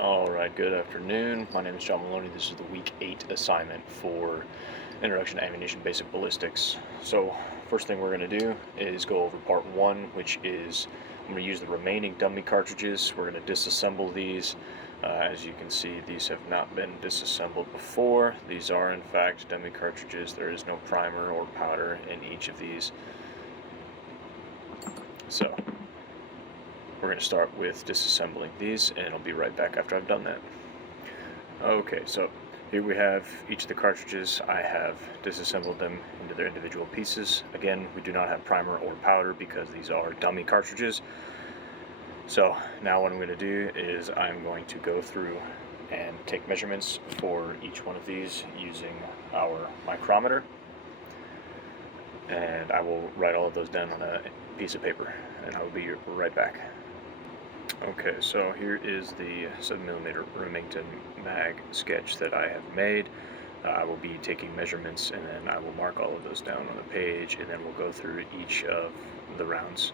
Alright, good afternoon. My name is John Maloney. This is the week 8 assignment for Introduction to Ammunition Basic Ballistics. So, first thing we're going to do is go over part 1, which is I'm going to use the remaining dummy cartridges. We're going to disassemble these. As you can see, these have not been disassembled before. These are in fact dummy cartridges. There is no primer or powder in each of these. So, we're going to start with disassembling these, and I'll be right back after I've done that. Okay, so here we have each of the cartridges. I have disassembled them into their individual pieces. Again, we do not have primer or powder because these are dummy cartridges. So now what I'm going to do is I'm going to go through and take measurements for each one of these using our micrometer. And I will write all of those down on a piece of paper, and I will be right back. Okay, so here is the 7mm Remington mag sketch that I have made. I will be taking measurements, and then I will mark all of those down on the page, and then we'll go through each of the rounds.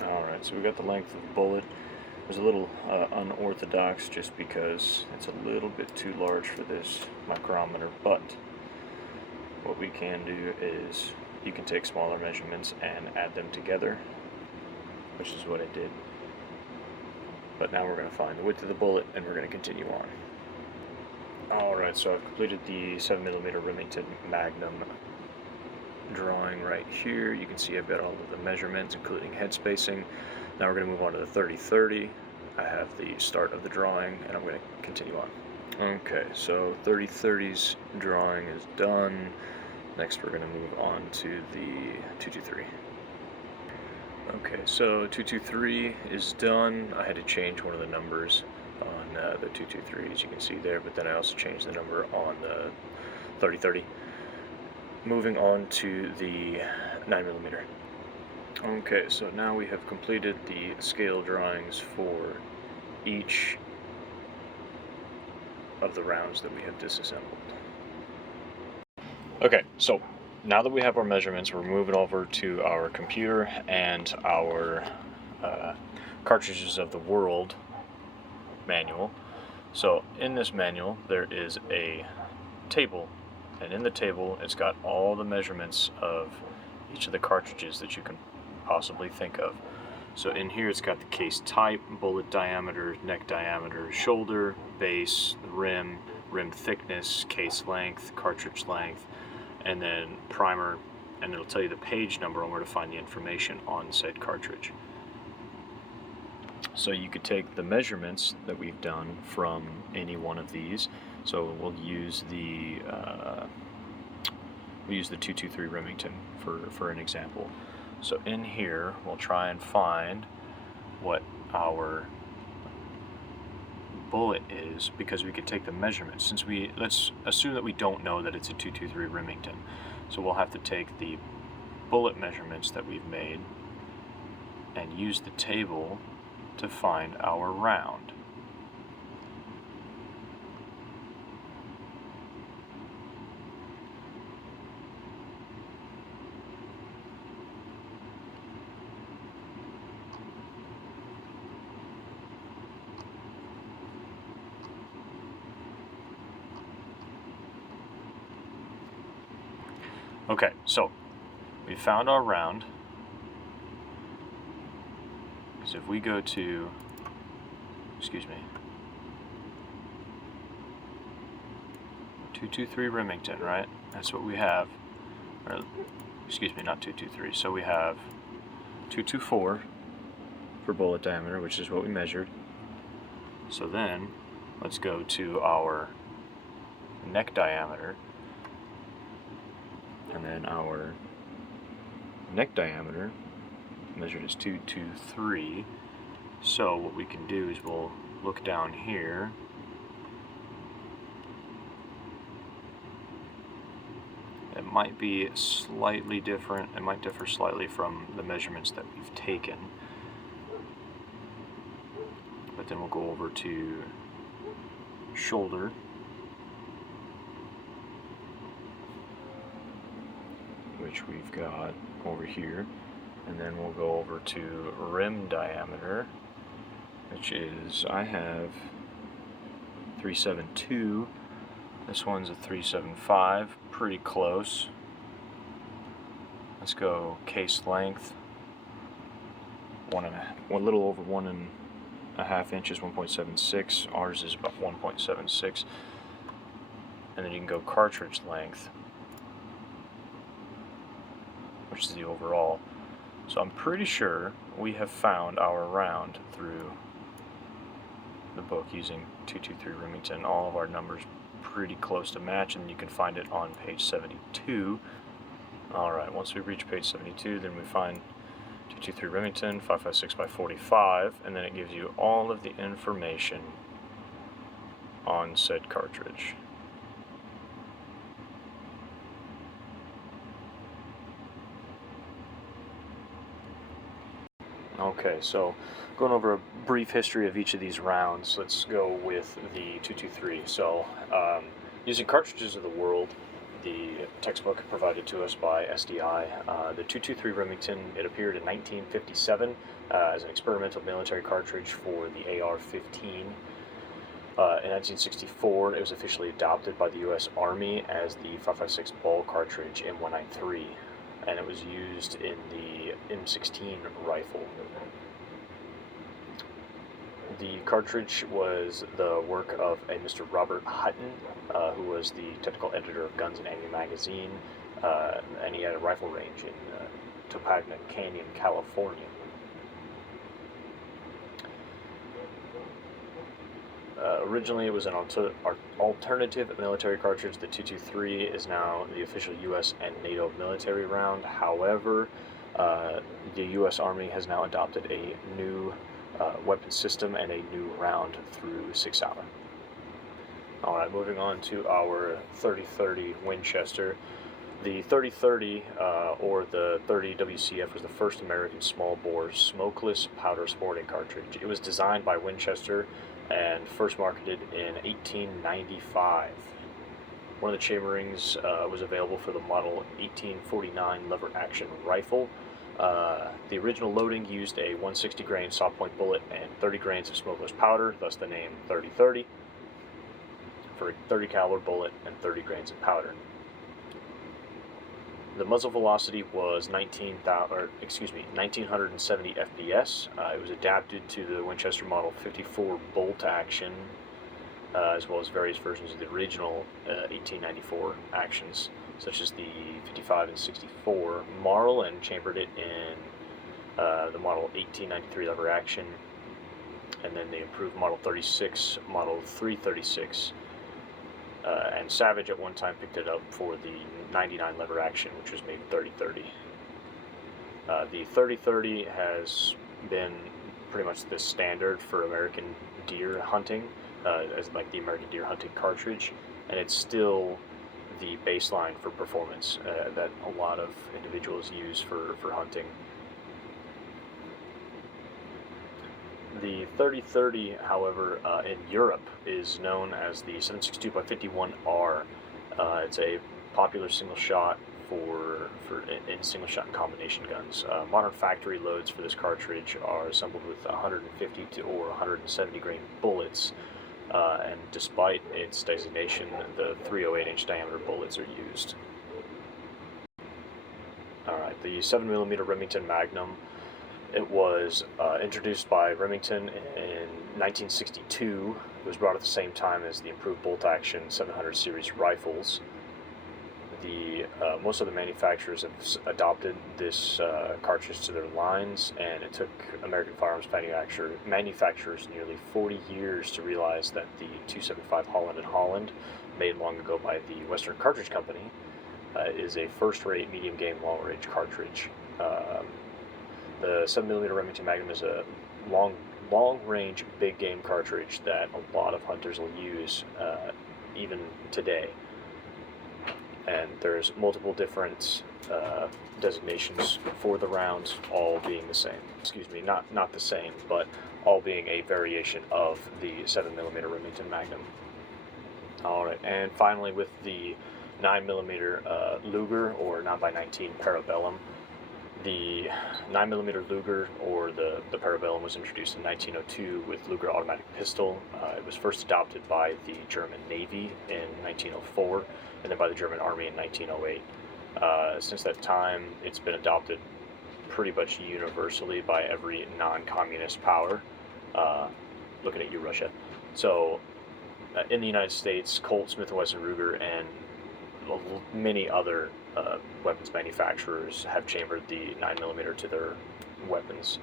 Alright, so we got the length of the bullet. It was a little unorthodox just because it's a little bit too large for this micrometer, but what we can do is you can take smaller measurements and add them together, which is what I did. But now we're going to find the width of the bullet, and we're going to continue on. Alright, so I've completed the 7mm Remington Magnum drawing right here. You can see I've got all of the measurements, including head spacing. Now we're going to move on to the 30-30. I have the start of the drawing, and I'm going to continue on. Okay, so 30-30's drawing is done. Next we're going to move on to the 223. Okay, so 223 is done. I had to change one of the numbers on the 223, as you can see there, but then I also changed the number on the 30-30. Moving on to the 9mm. Okay, so now we have completed the scale drawings for each of the rounds that we have disassembled. Okay, so now that we have our measurements, we're moving over to our computer and our Cartridges of the World manual. So in this manual there is a table, and in the table it's got all the measurements of each of the cartridges that you can possibly think of. So in here it's got the case type, bullet diameter, neck diameter, shoulder, base, rim thickness, case length, cartridge length, and then primer, and it'll tell you the page number and where to find the information on said cartridge. So you could take the measurements that we've done from any one of these. So we'll use the 223 Remington for an example. So in here we'll try and find what our bullet is, because we could take the measurements. Let's assume that we don't know that it's a 223 Remington. So we'll have to take the bullet measurements that we've made and use the table to find our round. Okay, so we found our round. So if we go to, 223 Remington, right? That's what we have. Or, not 223. So we have 224 for bullet diameter, which is what we measured. So then let's go to our neck diameter. And then our neck diameter measured as 223. So what we can do is we'll look down here. It might be slightly different. It might differ slightly from the measurements that we've taken. But then we'll go over to shoulder. Which we've got over here, and then we'll go over to rim diameter, which is, I have 372. This one's a 375, pretty close. Let's go case length. One little over 1.5 inches, 1.76. Ours is about 1.76. And then you can go cartridge length, which is the overall. So I'm pretty sure we have found our round through the book using 223 Remington. All of our numbers pretty close to match, and you can find it on page 72. Alright, once we reach page 72, then we find 223 Remington, 5.56 by 45, and then it gives you all of the information on said cartridge. Okay, so going over a brief history of each of these rounds, let's go with the 223. So, using Cartridges of the World, the textbook provided to us by SDI, the 223 Remington, it appeared in 1957 as an experimental military cartridge for the AR-15. In 1964, it was officially adopted by the U.S. Army as the 5.56 ball cartridge M193. And it was used in the M16 rifle. The cartridge was the work of a Mr. Robert Hutton, who was the technical editor of Guns and Ammo magazine, and he had a rifle range in Topanga Canyon, California. Originally, it was an alternative military cartridge. The 223 is now the official U.S. and NATO military round. However, the U.S. Army has now adopted a new weapon system and a new round through 6 Allen. Alright, moving on to our 30-30 Winchester. The 30-30, or the 30 WCF, was the first American small-bore smokeless powder sporting cartridge. It was designed by Winchester and first marketed in 1895. One of the chamberings was available for the model 1849 lever-action rifle. The original loading used a 160 grain soft point bullet and 30 grains of smokeless powder, thus the name 30-30, for a 30 caliber bullet and 30 grains of powder. The muzzle velocity was 1970 FPS. It was adapted to the Winchester Model 54 bolt action, as well as various versions of the original 1894 actions, such as the 55 and 64 Marl, and chambered it in the Model 1893 lever action, and then the improved Model 36, Model 336. And Savage at one time picked it up for the 99 lever action, which was made 30-30. The 30-30 has been pretty much the standard for American deer hunting, as like the American deer hunting cartridge, and it's still the baseline for performance that a lot of individuals use for hunting. The 30-30, however, in Europe is known as the 7.62x51R. It's a popular single shot in single shot and combination guns. Modern factory loads for this cartridge are assembled with 150 to or 170 grain bullets, and despite its designation, the 308-inch diameter bullets are used. Alright, the 7mm Remington Magnum. It was introduced by Remington in 1962. It was brought at the same time as the improved bolt-action 700 series rifles. Most of the manufacturers have adopted this cartridge to their lines, and it took American firearms manufacturers nearly 40 years to realize that the 275 Holland & Holland, made long ago by the Western Cartridge Company, is a first-rate medium-game long-range cartridge. The 7mm Remington Magnum is a long-range big-game cartridge that a lot of hunters will use even today. And there's multiple different designations for the rounds, all being the same. Excuse me, not the same, but all being a variation of the 7mm Remington Magnum. Alright, and finally with the 9mm Luger, or 9x19 Parabellum. The 9mm Luger, or the Parabellum, was introduced in 1902 with Luger automatic pistol. It was first adopted by the German Navy in 1904, and then by the German Army in 1908. Since that time, it's been adopted pretty much universally by every non-communist power. Looking at you, Russia. So, in the United States, Colt, Smith & Wesson, Ruger, and many other weapons manufacturers have chambered the 9mm to their weapons,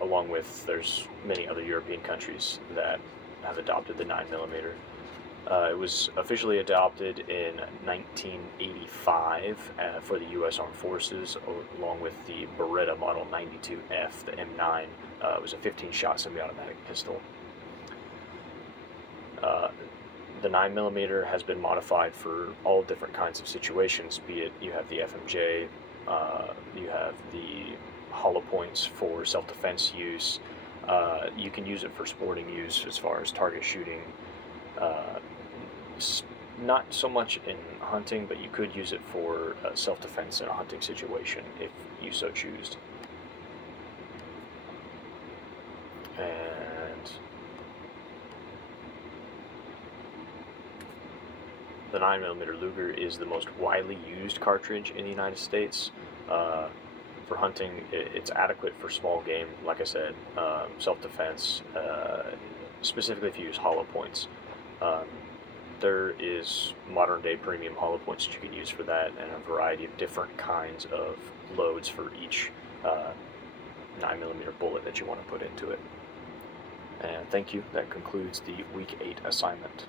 along with there's many other European countries that have adopted the 9mm. It was officially adopted in 1985 for the U.S. Armed Forces, along with the Beretta Model 92F, the M9. It was a 15-shot semi-automatic pistol. The 9mm has been modified for all different kinds of situations, be it you have the FMJ, you have the hollow points for self-defense use, you can use it for sporting use as far as target shooting, not so much in hunting, but you could use it for self-defense in a hunting situation if you so choose. And the 9mm Luger is the most widely used cartridge in the United States. For hunting, it's adequate for small game, like I said, self-defense, specifically if you use hollow points. There is modern-day premium hollow points that you can use for that, and a variety of different kinds of loads for each 9mm bullet that you want to put into it. And thank you. That concludes the Week 8 assignment.